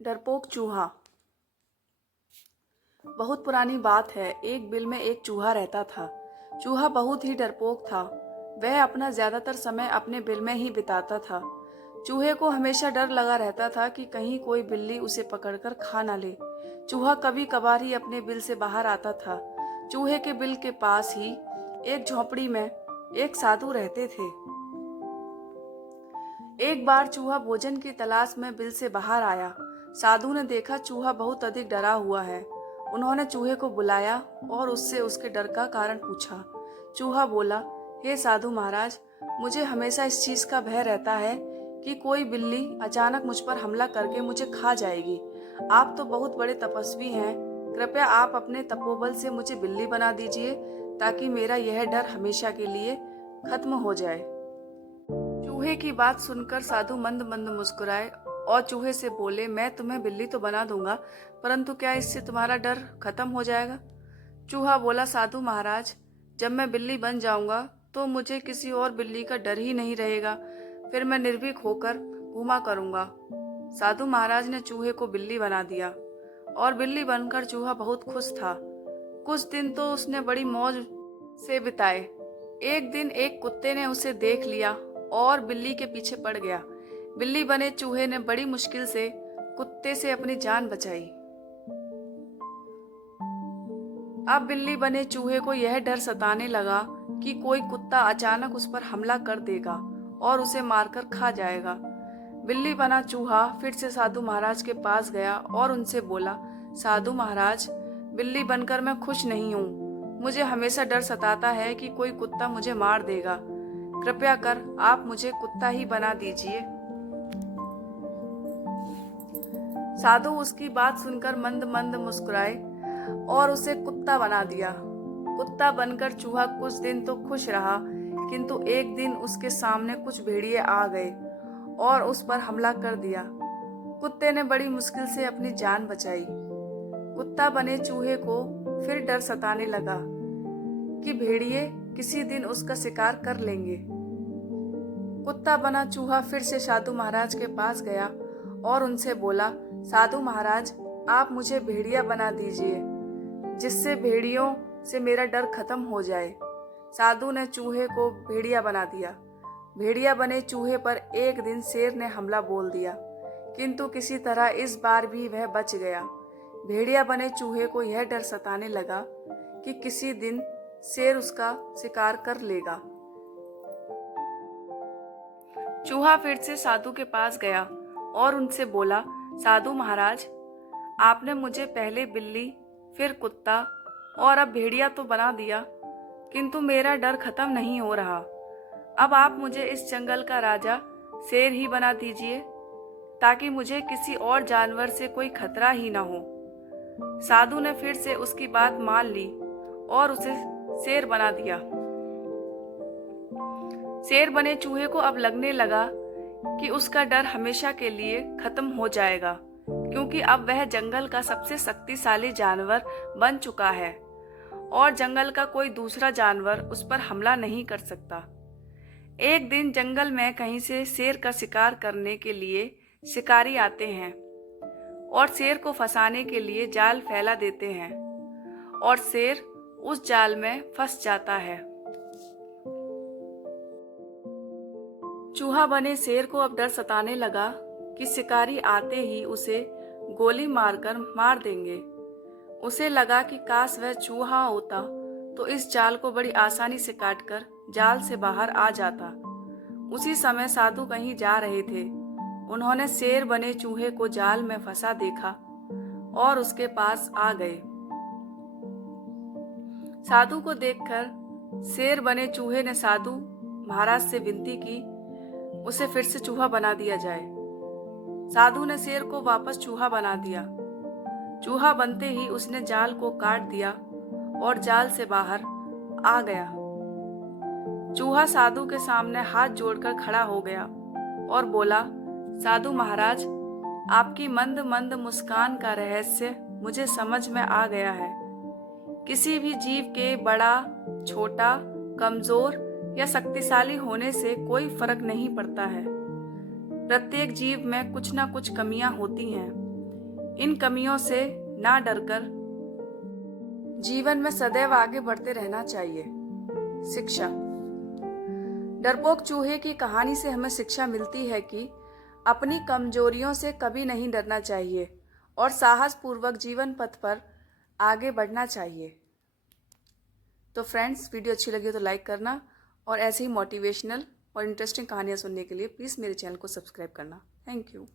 डरपोक चूहा। बहुत पुरानी बात है। एक बिल में एक चूहा रहता था। चूहा बहुत ही डरपोक था। वह अपना ज्यादातर समय अपने बिल में ही बिताता था। चूहे को हमेशा डर लगा रहता था कि कहीं कोई बिल्ली उसे पकड़कर खा ना ले। चूहा कभी कभार ही अपने बिल से बाहर आता था। चूहे के बिल के पास ही एक झोंपड़ी में एक साधु रहते थे। एक बार चूहा भोजन की तलाश में बिल से बाहर आया। साधु ने देखा चूहा बहुत अधिक डरा हुआ है। उन्होंने चूहे को बुलाया और उससे उसके डर का कारण पूछा। चूहा बोला, हे साधु महाराज, मुझे हमेशा इस चीज का भय रहता है कि कोई बिल्ली अचानक मुझ पर हमला करके मुझे खा जाएगी। आप तो बहुत बड़े तपस्वी हैं। कृपया आप अपने तपोबल से मुझे बिल्ली बना दीजिए ताकि मेरा यह डर हमेशा के लिए खत्म हो जाए। चूहे की बात सुनकर साधु मंद मंद मुस्कुराए और चूहे से बोले, मैं तुम्हें बिल्ली तो बना दूंगा, परंतु क्या इससे तुम्हारा डर खत्म हो जाएगा? चूहा बोला, साधु महाराज, जब मैं बिल्ली बन जाऊंगा तो मुझे किसी और बिल्ली का डर ही नहीं रहेगा। फिर मैं निर्भीक होकर घूमा करूंगा। साधु महाराज ने चूहे को बिल्ली बना दिया और बिल्ली बनकर चूहा बहुत खुश था। कुछ दिन तो उसने बड़ी मौज से बिताए। एक दिन एक कुत्ते ने उसे देख लिया और बिल्ली के पीछे पड़ गया। बिल्ली बने चूहे ने बड़ी मुश्किल से कुत्ते से अपनी जान बचाई। अब बिल्ली बने चूहे को यह डर सताने लगा कि कोई कुत्ता अचानक उस पर हमला कर देगा और उसे मारकर खा जाएगा। बिल्ली बना चूहा फिर से साधु महाराज के पास गया और उनसे बोला, साधु महाराज, बिल्ली बनकर मैं खुश नहीं हूँ। मुझे हमेशा डर सताता है कि कोई कुत्ता मुझे मार देगा। कृपया कर आप मुझे कुत्ता ही बना दीजिए। साधु उसकी बात सुनकर मंद मंद मुस्कुराए और उसे कुत्ता बना दिया। कुत्ता बनकर चूहा कुछ दिन तो खुश रहा, किंतु एक दिन उसके सामने कुछ भेड़िए आ गए और उस पर हमला कर दिया। कुत्ते ने बड़ी मुश्किल से अपनी जान बचाई। कुत्ता बने चूहे को फिर डर सताने लगा कि भेड़िए किसी दिन उसका शिकार कर लेंगे। कुत्ता बना चूहा फिर से साधु महाराज के पास गया और उनसे बोला, साधु महाराज, आप मुझे भेड़िया बना दीजिए जिससे भेड़ियों से मेरा डर खत्म हो जाए। साधु ने चूहे को भेड़िया बना दिया। भेड़िया बने चूहे पर एक दिन शेर ने हमला बोल दिया, किंतु किसी तरह इस बार भी वह बच गया। भेड़िया बने चूहे को यह डर सताने लगा कि किसी दिन शेर उसका शिकार कर लेगा। चूहा फिर से साधु के पास गया और उनसे बोला, साधु महाराज, आपने मुझे पहले बिल्ली, फिर कुत्ता और अब भेड़िया तो बना दिया, किंतु मेरा डर खत्म नहीं हो रहा। अब आप मुझे इस जंगल का राजा शेर ही बना दीजिए ताकि मुझे किसी और जानवर से कोई खतरा ही ना हो। साधु ने फिर से उसकी बात मान ली और उसे शेर बना दिया। शेर बने चूहे को अब लगने लगा कि उसका डर हमेशा के लिए खत्म हो जाएगा, क्योंकि अब वह जंगल का सबसे शक्तिशाली जानवर बन चुका है और जंगल का कोई दूसरा जानवर उस पर हमला नहीं कर सकता। एक दिन जंगल में कहीं से शेर का शिकार करने के लिए शिकारी आते हैं और शेर को फंसाने के लिए जाल फैला देते हैं और शेर उस जाल में फंस जाता है। चूहा बने शेर को अब डर सताने लगा कि शिकारी आते ही उसे गोली मारकर मार देंगे। उसे लगा कि काश वह चूहा होता तो इस जाल को बड़ी आसानी से काटकर जाल से बाहर आ जाता। उसी समय साधु कहीं जा रहे थे। उन्होंने शेर बने चूहे को जाल में फंसा देखा और उसके पास आ गए। साधु को देखकर शेर बने चूहे ने साधु महाराज से विनती की उसे फिर से चूहा बना दिया जाए। साधु ने शेर को वापस चूहा बना दिया। चूहा बनते ही उसने जाल को काट दिया और जाल से बाहर आ गया। चूहा साधु के सामने हाथ जोड़कर खड़ा हो गया और बोला, साधु महाराज, आपकी मंद मंद मुस्कान का रहस्य मुझे समझ में आ गया है। किसी भी जीव के बड़ा, छोटा, कमजोर या शक्तिशाली होने से कोई फर्क नहीं पड़ता है। प्रत्येक जीव में कुछ ना कुछ कमियां होती हैं। इन कमियों से ना डरकर जीवन में सदैव आगे बढ़ते रहना चाहिए। शिक्षा। डरपोक चूहे की कहानी से हमें शिक्षा मिलती है कि अपनी कमजोरियों से कभी नहीं डरना चाहिए और साहस पूर्वक जीवन पथ पर आगे बढ़ना चाहिए। तो फ्रेंड्स, वीडियो अच्छी लगी हो तो लाइक करना और ऐसे ही मोटिवेशनल और इंटरेस्टिंग कहानियाँ सुनने के लिए प्लीज़ मेरे चैनल को सब्सक्राइब करना। Thank you.